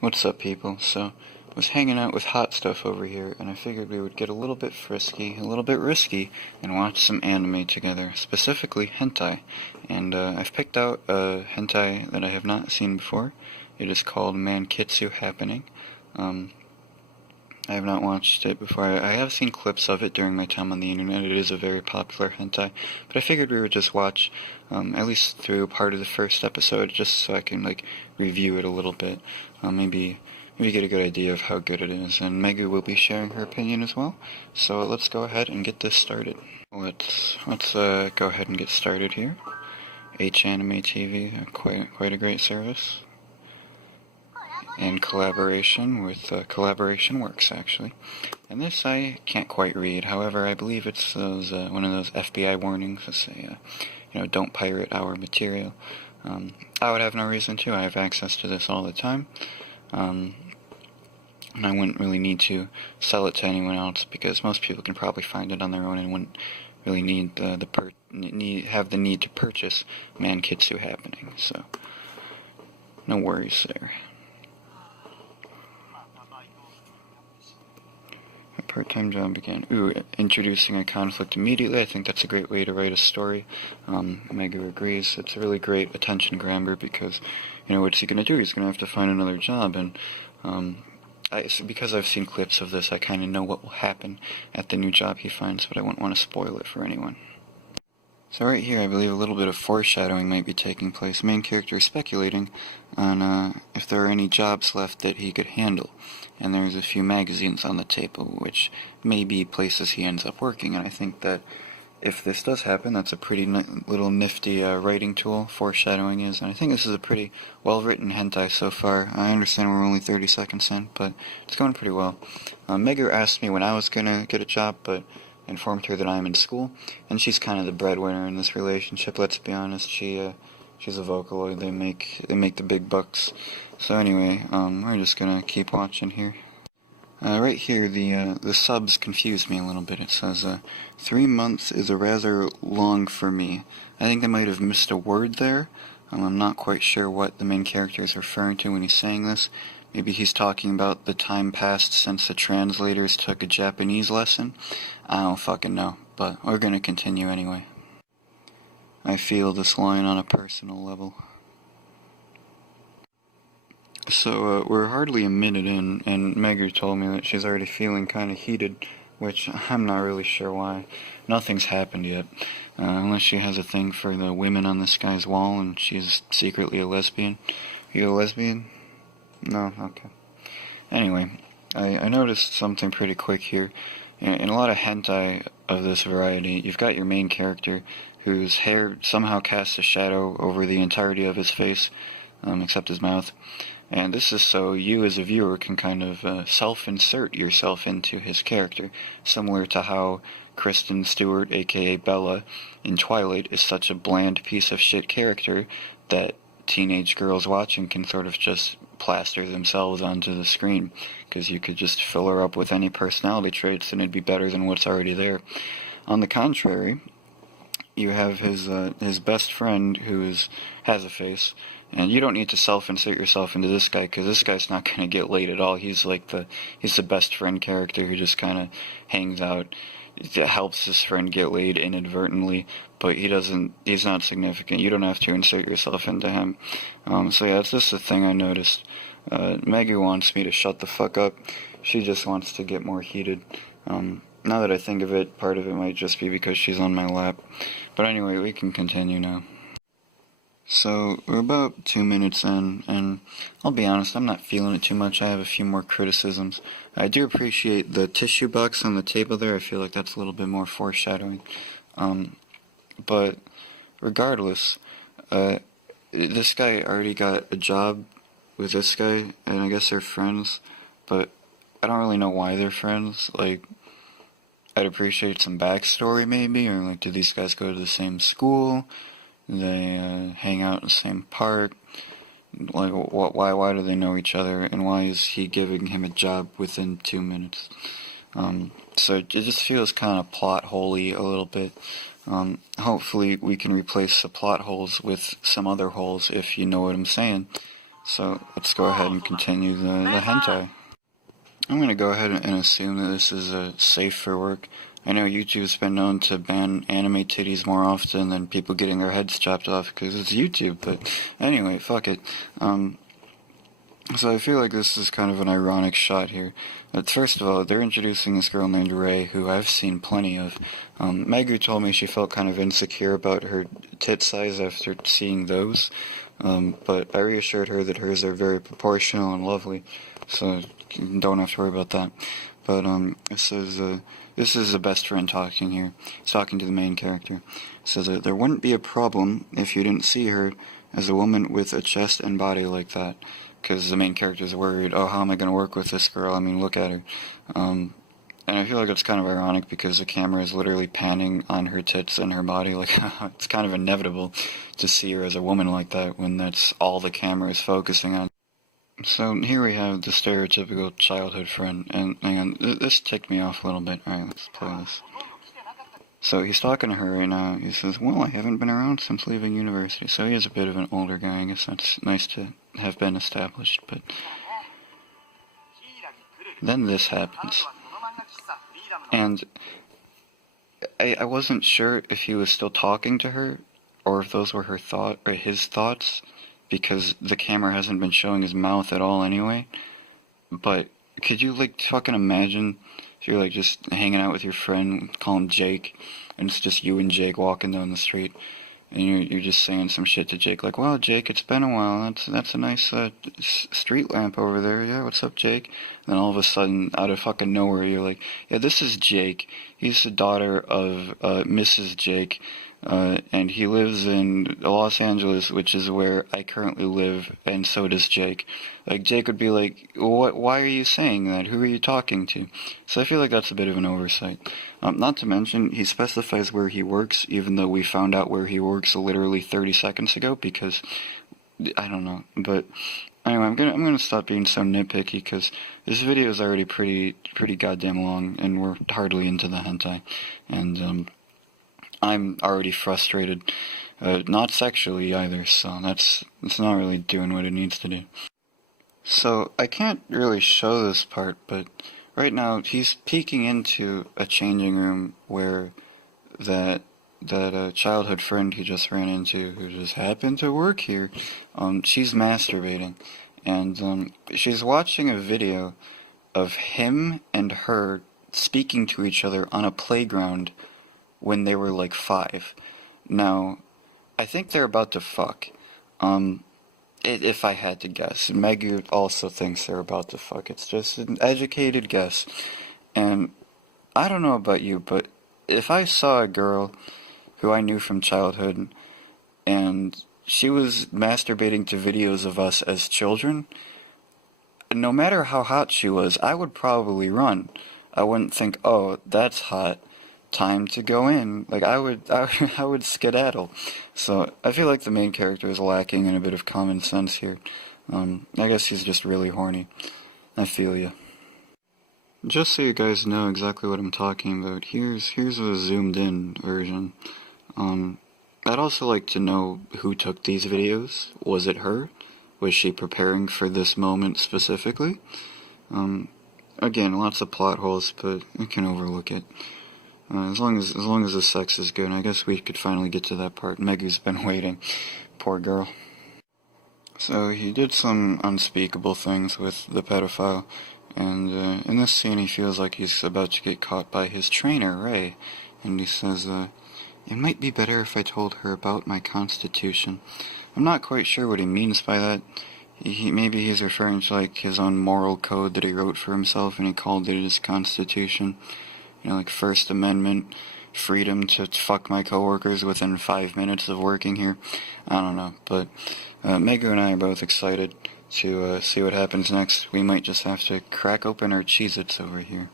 What's up, people? So, I was hanging out with Hot Stuff over here, and I figured we would get a little bit frisky, a little bit risky, and watch some anime together, specifically hentai. And I've picked out a hentai that I have not seen before. It is called Mankitsu Happening. I have not watched it before. I have seen clips of it during my time on the internet. It is a very popular hentai, but I figured we would just watch at least through part of the first episode, just so I can review it a little bit. Maybe get a good idea of how good it is. And Megu will be sharing her opinion as well. So let's go ahead and get this started. Let's go ahead and get started here. H Anime TV, quite a great service. In collaboration with Collaboration Works, actually. And this I can't quite read. However, I believe it's one of those FBI warnings that say, don't pirate our material. I would have no reason to. I have access to this all the time. And I wouldn't really need to sell it to anyone else because most people can probably find it on their own and wouldn't really need have the need to purchase Mankitsu Happening. So, no worries there. Part-time job again. Ooh, introducing a conflict immediately. I think that's a great way to write a story. Megu agrees. It's a really great attention grabber because, what's he going to do? He's going to have to find another job. And because I've seen clips of this, I kind of know what will happen at the new job he finds, but I wouldn't want to spoil it for anyone. So right here, I believe a little bit of foreshadowing might be taking place. The main character is speculating on if there are any jobs left that he could handle. And there's a few magazines on the table, which may be places he ends up working. And I think that if this does happen, that's a pretty little nifty writing tool, foreshadowing is. And I think this is a pretty well-written hentai so far. I understand we're only 30 seconds in, but it's going pretty well. Megu asked me when I was going to get a job, but informed her that I'm in school, and she's kind of the breadwinner in this relationship. Let's be honest, she's a Vocaloid. They make the big bucks. So anyway, we're just gonna keep watching here. Right here, the subs confuse me a little bit. It says 3 months is a rather long for me. I think they might have missed a word there. I'm not quite sure what the main character is referring to when he's saying this. Maybe he's talking about the time passed since the translators took a Japanese lesson. I don't fucking know, but we're gonna continue anyway. I feel this line on a personal level. So, we're hardly a minute in, and Megu told me that she's already feeling kinda heated, which I'm not really sure why. Nothing's happened yet, unless she has a thing for the women on this guy's wall and she's secretly a lesbian. Are you a lesbian? No? Okay. Anyway, I noticed something pretty quick here. In a lot of hentai of this variety, you've got your main character whose hair somehow casts a shadow over the entirety of his face, except his mouth. And this is so you as a viewer can kind of self-insert yourself into his character, similar to how Kristen Stewart, aka Bella, in Twilight is such a bland piece of shit character that teenage girls watching can sort of just plaster themselves onto the screen, because you could just fill her up with any personality traits and it'd be better than what's already there. On the contrary, you have his best friend who has a face, and you don't need to self-insert yourself into this guy, because this guy's not going to get laid at all. He's the best friend character who just kind of hangs out. It helps his friend get laid inadvertently, but he's not significant. You don't have to insert yourself into him. So yeah, it's just a thing I noticed. Maggie wants me to shut the fuck up. She just wants to get more heated. Now that I think of it, part of it might just be because she's on my lap. But anyway, we can continue now. So, we're about 2 minutes in, and I'll be honest, I'm not feeling it too much. I have a few more criticisms. I do appreciate the tissue box on the table there. I feel like that's a little bit more foreshadowing. But regardless, this guy already got a job with this guy, and I guess they're friends, but I don't really know why they're friends. I'd appreciate some backstory maybe, or do these guys go to the same school? They hang out in the same park. Why do they know each other, and why is he giving him a job within 2 minutes? So it just feels kind of plot holey a little bit. Hopefully we can replace the plot holes with some other holes, if you know what I'm saying. So let's go ahead and continue the hentai. I'm gonna go ahead and assume that this is safe for work. I know YouTube's been known to ban anime titties more often than people getting their heads chopped off because it's YouTube, but anyway, fuck it. So I feel like this is kind of an ironic shot here. But first of all, they're introducing this girl named Ray, who I've seen plenty of. Megu told me she felt kind of insecure about her tit size after seeing those, but I reassured her that hers are very proportional and lovely, so you don't have to worry about that. But this is a best friend talking here. He's talking to the main character. So that there wouldn't be a problem if you didn't see her as a woman with a chest and body like that. Because the main character's worried, oh, how am I going to work with this girl? I mean, look at her. And I feel like it's kind of ironic because the camera is literally panning on her tits and her body. Like, it's kind of inevitable to see her as a woman like that when that's all the camera is focusing on. So here we have the stereotypical childhood friend, and hang on, this ticked me off a little bit. Alright, let's play this. So he's talking to her right now. He says, well, I haven't been around since leaving university. So he is a bit of an older guy. I guess that's nice to have been established. But then this happens. And I wasn't sure if he was still talking to her or if those were her his thoughts, because the camera hasn't been showing his mouth at all anyway. But could you, like, fucking imagine if you're, like, just hanging out with your friend, call him Jake, and it's just you and Jake walking down the street, and you're just saying some shit to Jake, like, wow, Jake, it's been a while, that's a nice street lamp over there, yeah, what's up, Jake? And then all of a sudden, out of fucking nowhere, you're like, yeah, this is Jake, he's the daughter of Mrs. Jake, and he lives in Los Angeles, which is where I currently live, and so does Jake. Like, Jake would be like, why are you saying that? Who are you talking to? So I feel like that's a bit of an oversight. Not to mention, he specifies where he works, even though we found out where he works literally 30 seconds ago, because, I don't know, but anyway, I'm gonna stop being so nitpicky, because this video is already pretty goddamn long, and we're hardly into the hentai, and, I'm already frustrated, not sexually either, so it's not really doing what it needs to do. So, I can't really show this part, but right now he's peeking into a changing room where that childhood friend he just ran into, who just happened to work here, she's masturbating, and she's watching a video of him and her speaking to each other on a playground when they were like 5. Now, I think they're about to fuck. If I had to guess. Megu also thinks they're about to fuck. It's just an educated guess. And I don't know about you, but if I saw a girl who I knew from childhood and she was masturbating to videos of us as children, no matter how hot she was, I would probably run. I wouldn't think, oh, that's hot, time to go in. Like, I would skedaddle. So I feel like the main character is lacking in a bit of common sense here. I guess he's just really horny. I feel ya. Just so you guys know exactly what I'm talking about, here's a zoomed in version. I'd also like to know who took these videos. Was it her? Was she preparing for this moment specifically? Again, lots of plot holes, but I can overlook it. As long as the sex is good, I guess we could finally get to that part. Megu's been waiting. Poor girl. So he did some unspeakable things with the pedophile, and in this scene he feels like he's about to get caught by his trainer, Ray, and he says, it might be better if I told her about my constitution. I'm not quite sure what he means by that. Maybe he's referring to, like, his own moral code that he wrote for himself, and he called it his constitution. You know, like First Amendment, freedom to fuck my coworkers within 5 minutes of working here. I don't know, but Megu and I are both excited to see what happens next. We might just have to crack open our Cheez-Its over here.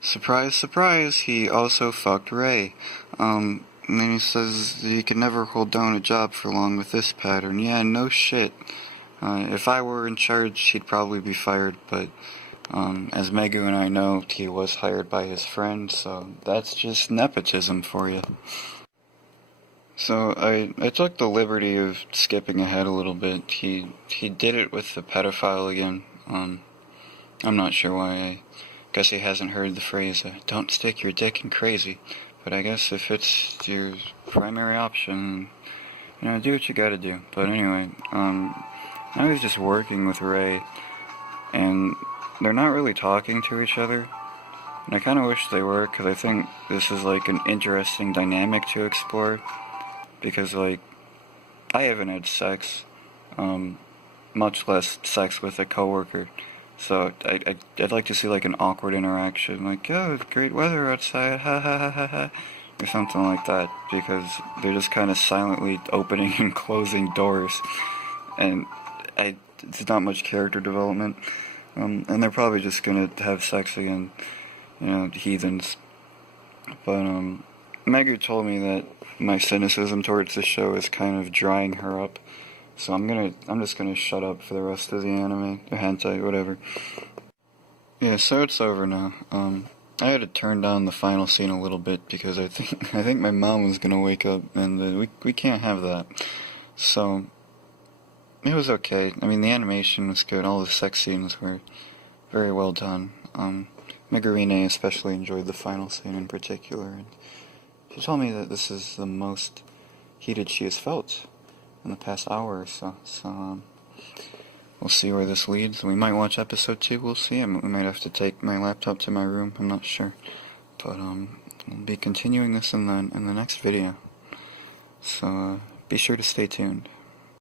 Surprise, surprise, he also fucked Ray. And then he says he could never hold down a job for long with this pattern. Yeah, no shit. If I were in charge, he'd probably be fired, but as Megu and I know, he was hired by his friend, so that's just nepotism for you. So I took the liberty of skipping ahead a little bit. He did it with the pedophile again. I'm not sure why. I guess he hasn't heard the phrase, "Don't stick your dick in crazy." But I guess if it's your primary option, do what you gotta do. But anyway, I was just working with Ray, and they're not really talking to each other. And I kind of wish they were, because I think this is like an interesting dynamic to explore. Because, like, I haven't had sex, much less sex with a coworker. So I'd like to see like an awkward interaction, like, "Oh, it's great weather outside, ha ha ha ha ha," or something like that, because they're just kind of silently opening and closing doors, and it's not much character development, and they're probably just gonna have sex again, heathens. But Megu told me that my cynicism towards the show is kind of drying her up. So I'm just gonna shut up for the rest of the anime, or hentai, whatever. Yeah, so it's over now. I had to turn down the final scene a little bit because I think my mom was gonna wake up, and we can't have that. So it was okay. I mean, the animation was good. All the sex scenes were very well done. Megurine especially enjoyed the final scene in particular, and she told me that this is the most heated she has felt in the past hour or so. So, we'll see where this leads. We might watch episode 2, we'll see. We might have to take my laptop to my room, I'm not sure. But, we'll be continuing this in the next video. So, be sure to stay tuned.